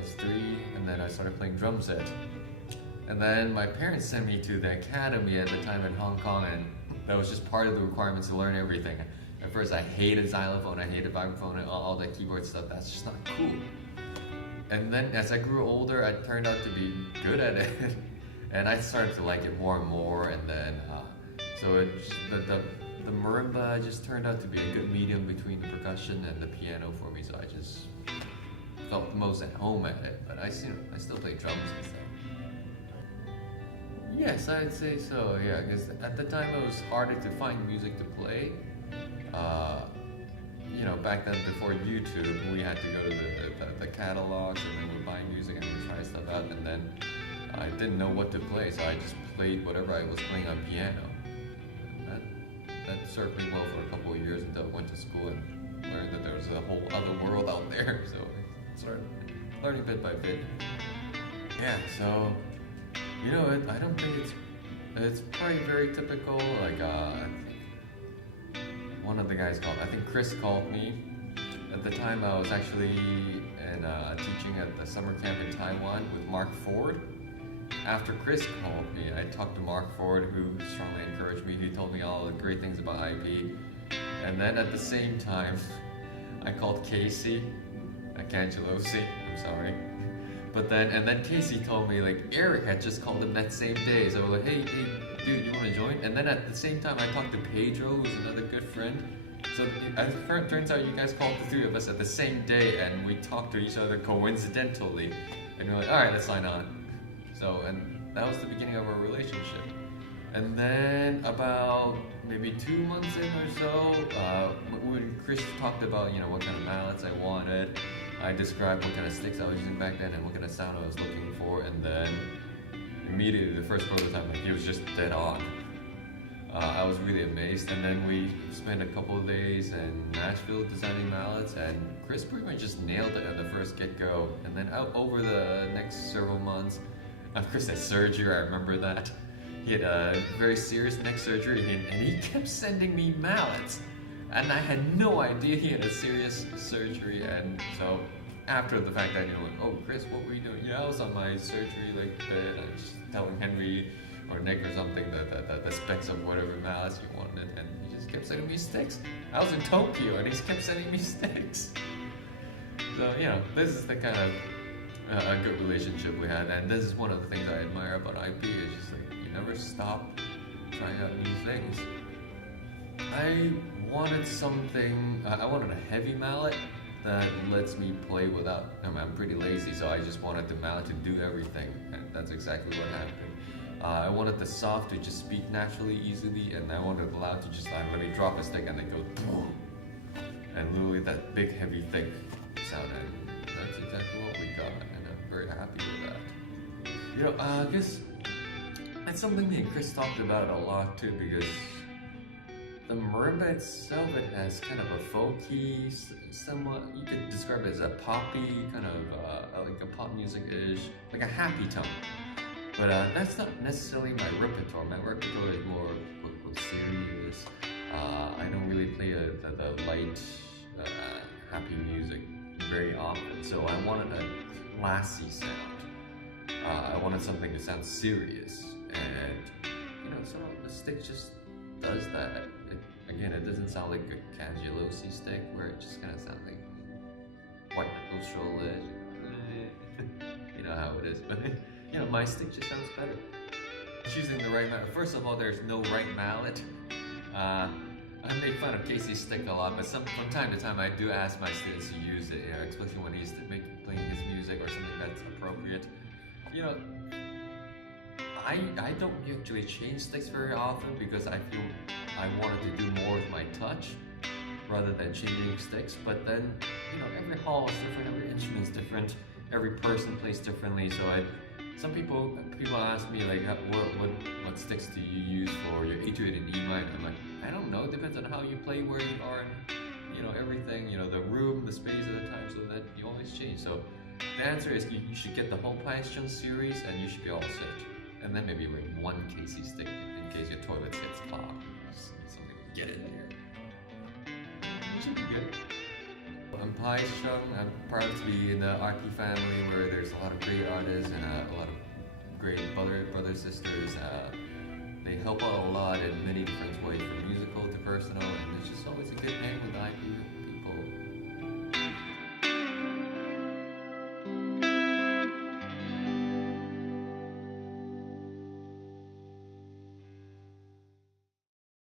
was 3, and then I started playing drum set. And then my parents sent me to the academy at the time in Hong Kong, and that was just part of the requirements to learn everything. At first I hated xylophone, I hated vibraphone, and all that keyboard stuff. That's just not cool. And then as I grew older, I turned out to be good at it. And I started to like it more and more, and then so the marimba just turned out to be a good medium between the percussion and the piano for me, so I just felt the most at home at it. But I still play drums and stuff. Yes, I'd say so, yeah, because at the time it was harder to find music to play. You know, back then before YouTube, we had to go to the catalogs, and then we'd buy music and we'd try stuff out, and then I didn't know what to play, so I just played whatever I was playing on piano. And that served me well for a couple of years until I went to school and learned that there was a whole other world out there, so I started learning bit by bit. Yeah, so, you know, I don't think it's probably very typical, like, one of the guys called, I think Chris called me. At the time I was actually teaching at the summer camp in Taiwan with Mark Ford. After Chris called me, I talked to Mark Ford, who strongly encouraged me. He told me all the great things about IB. And then at the same time, I called Casey Cangelosi, I'm sorry. But then Casey told me, like, Eric had just called him that same day. So I was like, hey dude, you want to join? And then at the same time, I talked to Pedro, who's another good friend. So as it turns out, you guys called the 3 of us at the same day, and we talked to each other coincidentally. And we're like, all right, let's sign on. So, and that was the beginning of our relationship. And then about maybe 2 months in or so, when Chris talked about, you know, what kind of mallets I wanted, I described what kind of sticks I was using back then and what kind of sound I was looking for, and then immediately the first prototype, like, he was just dead on. I was really amazed, and then we spent a couple of days in Nashville designing mallets, and Chris pretty much just nailed it at the first get-go. And then over the next several months, Chris had surgery, I remember that. He had a very serious neck surgery, and he kept sending me mallets. And I had no idea he had a serious surgery, and so after the fact that, you know, like, oh, Chris, what were you doing? Yeah, I was on my surgery, like, bed, and I was just telling Henry or Nick or something the specs of whatever mallets you wanted, and he just kept sending me sticks. I was in Tokyo, and he just kept sending me sticks. So, you know, this is the kind of a good relationship we had, and this is one of the things I admire about IP, is just like, you never stop trying out new things. I wanted something, I wanted a heavy mallet that lets me play without, I'm pretty lazy, so I just wanted the mallet to do everything, and that's exactly what happened. I wanted the soft to just speak naturally, easily, and I wanted the loud to just let me drop a stick and then go boom, and literally that big, heavy, thick sound, and that's exactly what we got, and I'm very happy with that. You know, I guess that's something me and Chris talked about a lot too, because the marimba itself, it has kind of a folky, somewhat, you could describe it as a poppy, kind of like a pop music-ish, like a happy tone. But that's not necessarily my repertoire. My repertoire is more serious. I don't really play the light, happy music very often. So I wanted a classy sound. I wanted something to sound serious. And, you know, so the stick just does that. Again, it doesn't sound like a Cangelosi stick, where it just kind of sounds like white knuckle shoulder. You know how it is, but you know, my stick just sounds better. Choosing the right mallet. First of all, there's no right mallet. I make fun of Casey's stick a lot, but from time to time I do ask my students to use it, especially when he's playing his music or something that's appropriate. You know, I don't actually change sticks very often because I feel I wanted to do more with my touch rather than changing sticks. But then, you know, every hall is different, every instrument is different, every person plays differently. So some people ask me, like, what sticks do you use for your etude in E minor? I'm like, I don't know. It depends on how you play, where you are, and, you know, everything. You know, the room, the space at the time, so that you always change. So the answer is you should get the whole Pius Cheung series, and you should be all set. And then maybe like one Casey stick in case your toilet gets clogged. Just something to get in there. It should be good. I'm Pius Cheung. I'm proud to be in the RP family where there's a lot of great artists and a lot of great brothers, sisters. They help out a lot in many different ways, from musical to personal, and it's just always a good hang with the IPU.